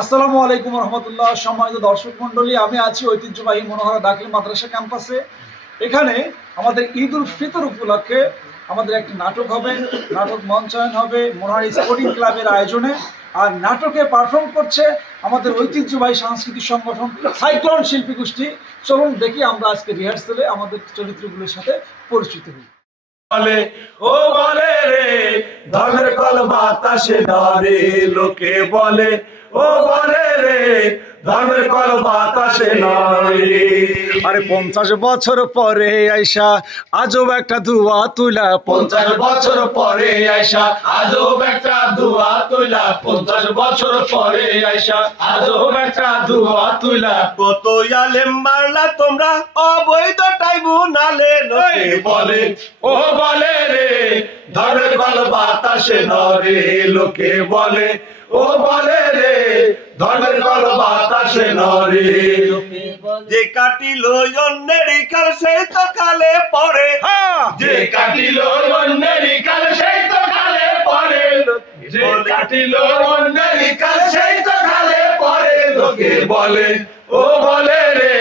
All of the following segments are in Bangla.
আসসালামু আলাইকুম রহমতুল্লাহ। সম্মানিত দর্শক মন্ডলী, আমি আছি ঐতিহ্যবাহী মনোহরা দাখিল মাদ্রাসা ক্যাম্পাসে। এখানে আমাদের ঈদ উল ফিতর উপলক্ষে আমাদের একটি নাটক হবে, নাটক মঞ্চায়ন হবে মনোহরা স্পোর্টিং ক্লাবের আয়োজনে। আর নাটকে পারফর্ম করছে আমাদের ঐতিহ্যবাহী সাংস্কৃতিক সংগঠন সাইক্লোন শিল্পী গোষ্ঠী। চলুন দেখি আমরা আজকে রিহার্সালে আমাদের চরিত্রগুলোর সাথে পরিচিত হই। বলে ও বলে রে ধনের কল বাতাসে নরে, লোকে বলে ও বলে রে ধনের কল বাতাসে নরে। আরে 50 বছর পরে আইসা আজব একটা ধোয়া তুলা, 50 বছর পরে আইসা আজব একটা ধোয়া তুলা, 50 বছর পরে আইসা আজব একটা ধোয়া তুলা। কত আলেম মারলা তোমরা অবৈধ ট্রাইব্যুনালে, লোকে বলে ও বলে রে ধনের কল বাতাসে নরে, লোকে বলে ও বলে রে ধনের কল বাতাসে নরে। যে কাটিল অন্যের কাল সেই তো কালে পরে, যে কাটিল অন্যের কাল সেই তো কালে পরে, যে কাটিল অন্যের কাল সেই তো কালে পরে, লোকে বলে ও বলে রে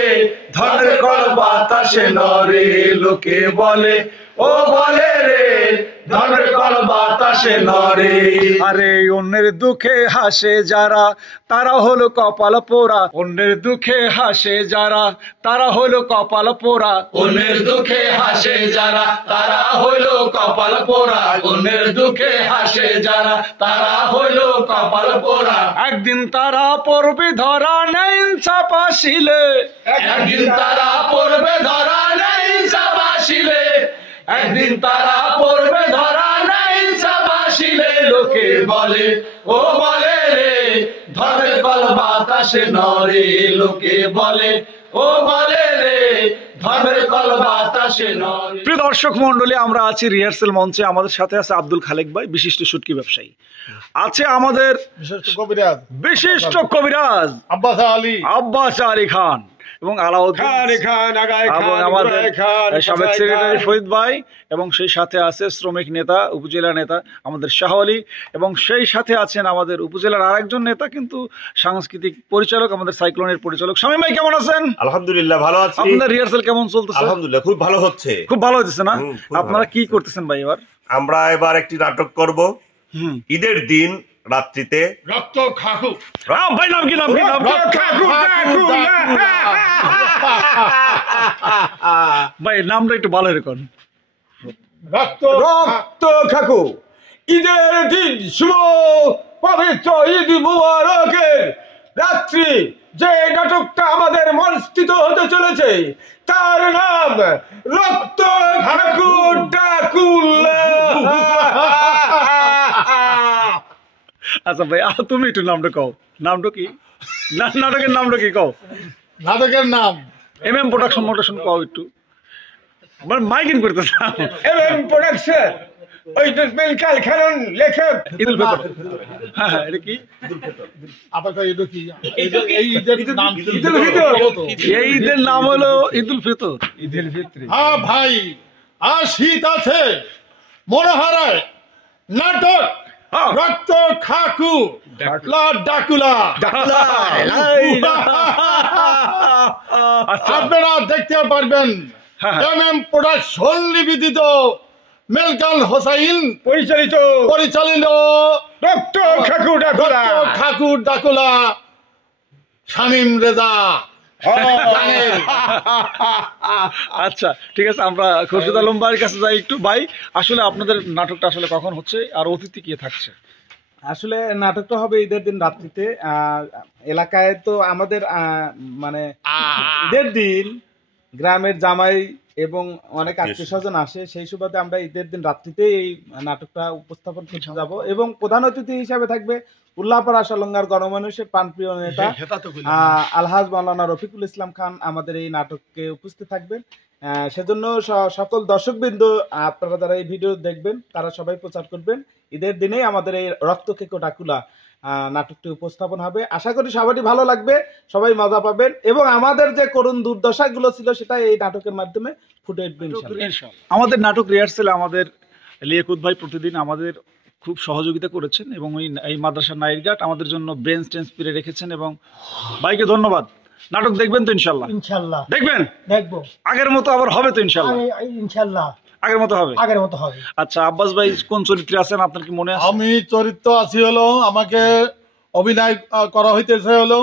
ধনের কল বাতাসে নরে, লোকে বলে ও বলে রে ধনের কল বাতাসে নরে। আরে অন্যের দুঃখে হাসে যারা তারা হলো কপাল পোড়া, অন্যের দুঃখে হাসে যারা তারা হলো কপাল পোড়া, অন্যের দুঃখে হাসে যারা তারা হইল কপাল পোড়া, অন্যের দুঃখে হাসে যারা তারা হইল কপাল পোড়া। একদিন তারা পড়বে ধরা নেই চাপাশিলে, একদিন তারা পড়বে ধরা নেই চাপাশিলে, একদিন তারা পড়বে ধরা নেই চাপাশিলে, লোকে বলে ও বলে রে ধনের কল বাতাসে নরে, লোকে বলে ও বলে রে ধনের কল বাতাসে নরে। প্রিয় দর্শক মন্ডলী, আমরা আছি রিহার্সাল মঞ্চে। আমাদের সাথে আছে আব্দুল খালেক ভাই, বিশিষ্ট শুটকি ব্যবসায়ী। আছে আমাদের বিশিষ্ট কবিরাজ আব্বাস আলী খান এবং আলাউদ্দিন এবং আমাদের সাবেক সেক্রেটারি ফরিদ ভাই, এবং সেই সাথে আছে শ্রমিক নেতা, উপজেলা নেতা আমাদের শাহ আলী, এবং সেই সাথে আছেন আমাদের উপজেলার আরেকজন নেতা কিন্তু সাংস্কৃতিক পরিচালক আমাদের সাইক্লোনের পরিচালক শামীম ভাই। কেমন আছেন? আলহামদুলিল্লাহ ভালো আছি। আপনাদের রিহার্সাল কেমন চলতেছে? আলহামদুলিল্লাহ খুব ভালো হচ্ছে। খুব ভালো হচ্ছে না? আপনারা কি করতেছেন ভাই এবার? আমরা এবার একটি নাটক করব ঈদের দিন রাত্রিতে। রক্ত খাকু ভাই নাম কি? ভাই নামটা একটু ভালো রেখুন। রক্ত খাকু ঈদের দিন শুভ পবিত্র ঈদ মুবারকের রাত্রি যে নাটকটা আমাদের মঞ্চিত হতে চলেছে তার নাম রক্ত খাকু ডাকুলা। আচ্ছা ভাই, তুমি একটু নামটা কও। নামটা কি? নাটকের নামটা কি কও? নাটকের নাম এমএম প্রোডাকশন কও একটু। মানে মাইকিং করতেছ। এমএম প্রোডাকশন ওই দুর্বেল কালখানন লেখক ঈদুল ফিতর। হ্যাঁ, এটা কি? এই ঈদের নাম হলো ঈদুল ফিতর। হ্যাঁ ভাই, আর শীত আছে মনোহরায় নাটক রক্ত খাকু ডাকুলা। আপনারা দেখতে পারবেন এমএম প্রোডাকশন নিবেদিত মেলকান হোসাইন পরিচালিত রক্ত খাকু ডাকুলা শামীম রেজা। আচ্ছা ঠিক আছে, আমরা খুরশিদ আলম ভাইয়ের কাছে যাই একটু। ভাই আসলে আপনাদের নাটকটা আসলে কখন হচ্ছে আর অতিথি কে থাকছে? আসলে নাটকটা হবে ঈদের দিন রাত্রিতে। এলাকায় তো আমাদের মানে ঈদের দিন গ্রামের জামাই এবং অনেক আত্মীয় স্বজন আসে, সেই সুবাদে আমরা ঈদের দিন রাত্রিতে এই নাটকটা উপস্থাপন করতে যাব। এবং প্রধান অতিথি হিসাবে থাকবে উল্লাপাড়া সালঙ্গার গণমানুষের প্রাণপ্রিয় নেতা আলহাজ মাওলানা রফিকুল ইসলাম খান আমাদের এই নাটককে উপস্থিত থাকবেন। সেজন্য সকল দর্শকবৃন্দ, আপনারা যারা এই ভিডিও দেখবেন তারা সবাই প্রচার করবেন। ঈদের দিনেই আমাদের এই রক্ত খেকো ডাকুলা নাটকটি উপস্থাপন হবে। আশা করি সবারই ভালো লাগবে, সবাই মজা পাবেন এবং আমাদের যে করুণ দুর্দশাগুলো ছিল সেটা এই নাটকের মাধ্যমে ফুটে উঠবে ইনশাআল্লাহ। আমাদের নাটক রিহার্সালে আমাদের লিয়াকুত ভাই প্রতিদিন আমাদের খুব সহযোগিতা করেছেন এবং এই মাদ্রাসা নাইরঘাট আমাদের জন্য বেঞ্চ টেঞ্চ পেরে রেখেছেন, এবং ভাইকে ধন্যবাদ। নাটক দেখবেন তো ইনশাল্লাহ? ইনশাল্লাহ দেখবেন, দেখবো। আগের মতো আবার হবে তো ইনশাল্লাহ? ইনশাল্লাহ আগের মতো হবে। আগের মতো হবে। আচ্ছা, আব্বাস ভাই কোন চরিত্রে আছেন আপনার কি মনে আছে? আমি চরিত্র আছি হলো, আমাকে অভিনয় করা হইতেছে হলো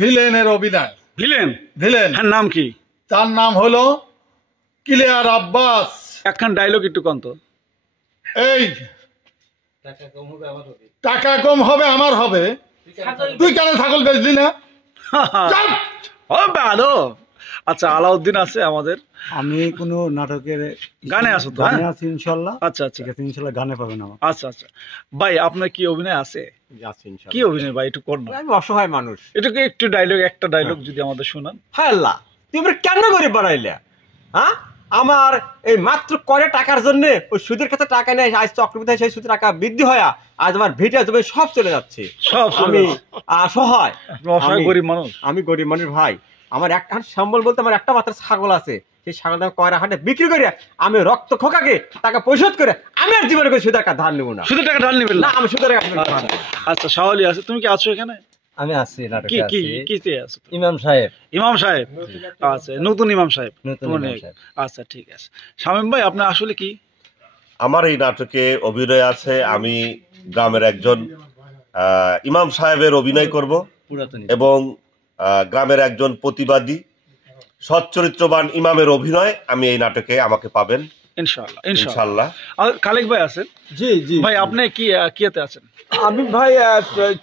ভিলেনের অভিনয়। ভিলেন? ভিলেন, হ্যাঁ, নাম কি? তার নাম হলো ক্লিয়ার আব্বাস। একখান ডায়লগ একটু কোন তো। এই টাকা কম হবে আমার হবে, তুই কেন ছাগল বেচলি না? ও ভালো। আচ্ছা, আলাউদ্দিন আছে আমাদের। আমি কোনো নাটকের গানে আছো তো? গানে আছি ইনশাল্লাহ। আচ্ছা আচ্ছা, ঠিক আছে, ইনশাল্লাহ গানে পাবেন আমার। আচ্ছা আচ্ছা ভাই, আপনার কি অভিনয় আছে? আছি ইনশাল্লাহ। কি অভিনয় ভাই, একটু কর না। আমি অসহায় মানুষ। এটাকে একটু ডায়লগ, একটা ডায়লগ যদি আমাদের শোনান। হ্যাঁ আল্লাহ, তুই এবার কেন করে বাড়াইলে? হ্যাঁ, আমার এই মাত্র কয়টা টাকার জন্য ওই সুদের কাছে টাকা নেয়, আজ চক্রবৃদ্ধি সেই সুদের টাকা বৃদ্ধি হয়, আজ আমার ভিডিও জমি সব চলে যাচ্ছে। সব আমি অসহায়, অসহায় গরিব মানুষ। আমি গরিব মানুষ ভাই। আমার একটা সম্বল বলতে আমার একটা মাত্র ছাগল আছে, সেই ছাগলটা কয়রা হাটে বিক্রি করে আমি রক্ত খোকাকে টাকা পরিশোধ করে আমি আর জীবনে করে সুদের টাকা ধার নেবো না। সুদের টাকা ঢাল নেবেন না, না? আমি সুদের টাকা। আচ্ছা, শাওলি আছে, তুমি কি আছো এখানে? আমি আছি কি কি কিতে আছো? ইমাম সাহেব। ইমাম সাহেব? আচ্ছা, নতুন ইমাম সাহেব। নতুন মনে- ইমাম সাহেব। আচ্ছা, ঠিক আছে। শামীম ভাই, আপনি আসলে কি? আমার এই নাটকে অভিনয় আছে, আমি গ্রামের একজন ইমাম সাহেবের অভিনয় করব এবং গ্রামের একজন প্রতিবাদী সচ্চরিত্রবান ইমামের অভিনয় আমি এই নাটকে আমাকে পাবেন ইনশাআল্লাহ ইনশাআল্লাহ। ইনশাআল্লাহ। আর খালেক ভাই আছেন? জি জি ভাই, আপনি কি কিতে আছেন? আমি ভাই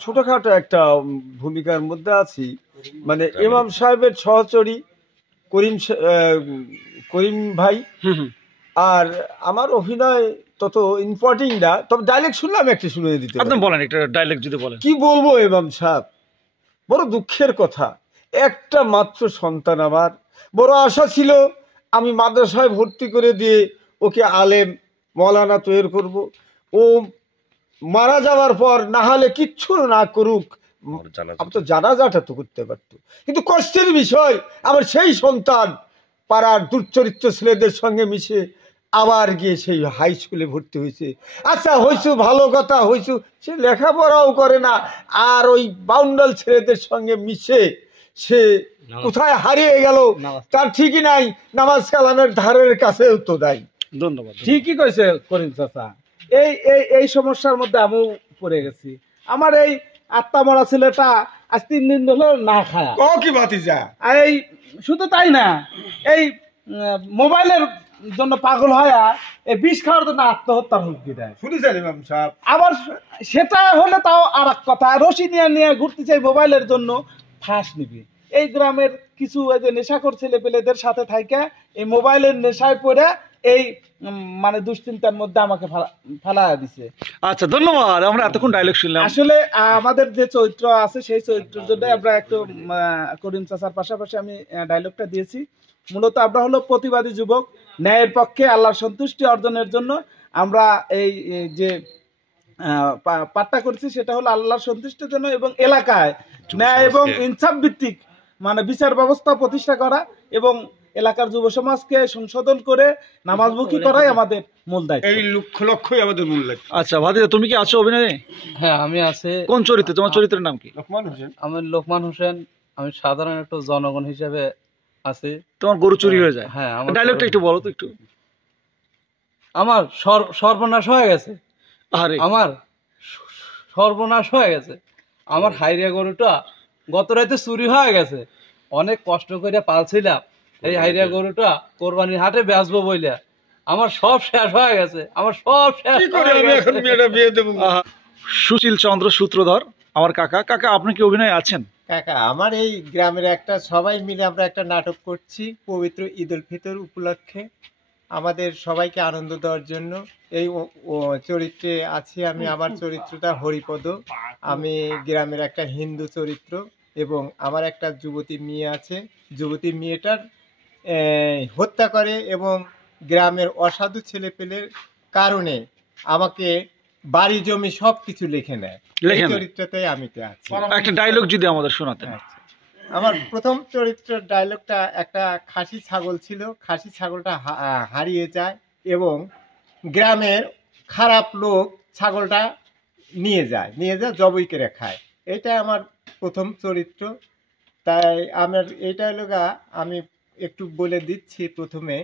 ছোটখাটো একটা ভূমিকার মধ্যে আছি, মানে ইমাম সাহেবের সহচরী করিম ভাই। আর আমার অভিনয় তত ইম্পর্টেন্ট না, তবে ডাইলেক্ট শুনলে আমি একটা শুনে দিতে আপনি পারি। বলেন, একটা ডায়লগ যদি বলেন। কি বলবো ইমাম সাহেব, বড় দুঃখের কথা, একটা মাত্র সন্তান আমার, বড় আশা ছিল আমি মাদ্রাসায় ভর্তি করে দিয়ে ওকে আলেম মৌলানা তৈরি করব। ও মারা যাওয়ার পর না হলে কিচ্ছু না করুক, আমি তো জানাজাটা তো করতে পারতো, কিন্তু কষ্টের বিষয় আমার সেই সন্তান পাড়ার দুর্চরিত্র ছেলেদের সঙ্গে মিশে আবার গিয়ে সেই হাই স্কুলে ভর্তি হয়েছে। আচ্ছা, হয়েছু ভালো কথা, হয়েছু সে লেখাপড়াও করে না, আর ওই বাউন্ডাল ছেলেদের সঙ্গে মিশে সে কোথায় হারিয়ে গেল তার ঠিকই নাই, নামাজ কালামের ধারের কাছেও তো দেয়। ধন্যবাদ। ঠিকই কইছে করিম চাচা, এই এই এই সমস্যার মধ্যে আমিও পড়ে গেছি। আমার এই আত্মা মরা ছেলেটা আজ 3 দিন হলো না খায়া। কি ভাতিজা? এই শুধু তাই না, এই মোবাইলের জন্য পাগল হয়া এই বিষ খাওয়ার জন্য আত্মহত্যার হুমকি দেয়। শুনেছেন ইমাম সাহেব? আবার সেটা হলে তাও আর এক কথা, রশি নিয়ে নিয়ে ঘুরতে চাই মোবাইলের জন্য, ফাঁস নিবি। এই গ্রামের কিছু এই যে নেশাখোর ছেলে পেলেদের সাথে থাইকা এই মোবাইলের নেশায় পড়ে এই মানে দুশ্চিন্তার মধ্যে আমাকে ফেলা দিছে। আচ্ছা, ধন্যবাদ। আমরা এতক্ষণ ডায়লগ শুনলাম। আসলে আমাদের যে চরিত্র আছে সেই চরিত্রের জন্য আমরা একটু করিম চাচার পাশাপাশি আমি ডায়লগটা দিয়েছি। মূলত আমরা হলো প্রতিবাদী যুবক, ন্যায়ের পক্ষে আল্লাহর সন্তুষ্টি অর্জনের জন্য আমরা এই যে পাঠটা করছি সেটা হলো আল্লাহর সন্তুষ্টির জন্য এবং এলাকায় ন্যায় এবং ইনসাফ ভিত্তিক মানে বিচার ব্যবস্থা প্রতিষ্ঠা করা এবং এলাকার যুব সমাজকে সংশোধন করে নামাজমুখী করাই আমাদের মূল দায়িত্ব। এই লক্ষ্যই আমাদের মূল লক্ষ্য। আচ্ছা ভাতিজা, তুমি কি আছো অভিনয়ে? হ্যাঁ, আমি আছে। কোন চরিত্রে? তোমার চরিত্রের নাম কি? লোকমান হোসেন। আমি লোকমান হোসেন। আমি সাধারণ একটু জনগণ হিসেবে আছি। তোমার গরু চুরি হয়ে যায়? হ্যাঁ। ডায়লগটা একটু বলো তো একটু। আমার সর্বনাশ হয়ে গেছে। আরে, আমার সর্বনাশ হয়ে গেছে। আমার হাইরিয়া গরুটা গত রাতে চুরি হয়ে গেছে। অনেক কষ্ট করে পালছিলাম, এই হাইরিয়া গরুটা কোরবানির হাটে বেচবো বইলা আমার সব শেষ হয়ে গেছে। আমার সব শেষ। কি করে আমি এখন মেয়েটা বিয়ে দেবো? সুশীল চন্দ্র সূত্রধর আমার কাকা। কাকা, আপনি কি অভিনয়ে আছেন? কাকা, আমার এই গ্রামের একটা সবাই মিলে আমরা একটা নাটক করছি পবিত্র ঈদ উল ফিতর উপলক্ষে, আমাদের সবাইকে আনন্দ দেওয়ার জন্য। এই চরিত্রে আছি আমি। আমার চরিত্রটা হরিপদ। আমি গ্রামের একটা হিন্দু চরিত্র এবং আমার একটা যুবতী মেয়ে আছে। যুবতী মেয়েটার হত্যা করে এবং গ্রামের অসাধু ছেলেপেলের কারণে আমাকে বাড়ি জমি সব কিছু লিখে নেয়। এই চরিত্রতে আমি তো আছি। একটা ডায়লগ যদি আমাদের শোনাতেন। আমার প্রথম চরিত্রের ডায়লগটা, একটা খাসি ছাগল ছিল, খাসি ছাগলটা হারিয়ে যায় এবং গ্রামের খারাপ লোক ছাগলটা নিয়ে যায় জবাই করে খায়। এটা আমার প্রথম চরিত্র। তাই আমার এটা হলো আমি একটু বলে দিচ্ছি প্রথমে।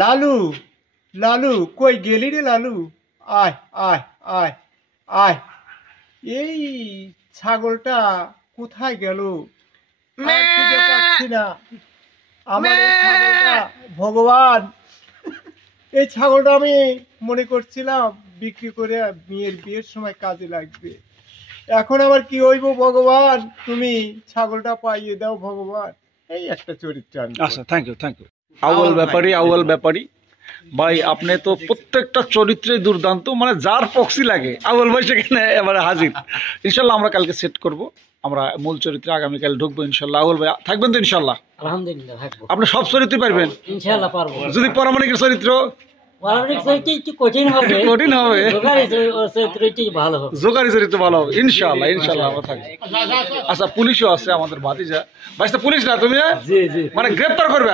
লালু লালু কই গেলি রে লালু, আয় আয় আয় আয়। এই ছাগলটা কোথায় গেল, আর খুঁজে পাচ্ছি না আমার এই ছাগলটা। ভগবান, এই ছাগলটা আমি মনে করছিলাম বিক্রি করে বিয়ের সময় কাজে লাগবে। এখন আবার কি হইব ভগবান, তুমি ছাগলটা পাইয়ে দাও ভগবান। এই একটা চরিত্র আমি। আচ্ছা, থ্যাংক ইউ আউয়াল ব্যাপারী ভাই, আপনি তো প্রত্যেকটা চরিত্রে দুর্দান্ত, মানে যার পক্সি লাগে আউয়াল ভাই সেখানে এবারে হাজির। ইনশাল্লাহ আমরা কালকে সেট করব, আমরা মূল চরিত্রে আগামীকাল ঢুকবো ইনশাল্লাহ। আউয়াল ভাই থাকবেন তো ইনশাল্লাহ? আলহামদুলিল্লাহ থাকবো। আপনি সব চরিত্র পারবেন ইনশাআল্লাহ পারবো। যদি পরামানিকের চরিত্র একটু কঠিন হবে, কঠিন হবে, ভালো হবে, জোগাড়ি চরিত্র ভালো হবে ইনশাআল্লাহ। ইনশাআল্লাহ আমরা থাকবো। আচ্ছা, পুলিশও আছে আমাদের ভাতিজা। ভাই পুলিশ না তুমি, মানে গ্রেফতার করবে,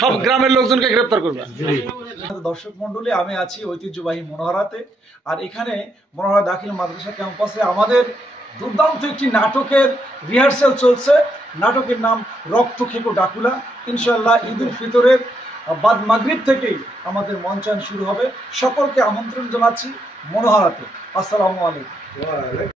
সব গ্রামের লোকজনকে গ্রেফতার করবে। দর্শক মন্ডলী, আমি আছি ঐতিহ্যবাহী মনোহরাতে, আর এখানে মনোহরা দাখিল মাদ্রাসা ক্যাম্পাসে আমাদের দুর্দান্ত একটি নাটকের রিহার্সাল চলছে। নাটকের নাম রক্ত খেকো ডাকুলা। ইনশাআল্লাহ ঈদুল ফিতরের বাদ মাগরিব থেকেই আমাদের মঞ্চায়ন শুরু হবে। সকলকে আমন্ত্রণ জানাচ্ছি মনোহরাতে। আসসালামু আলাইকুম।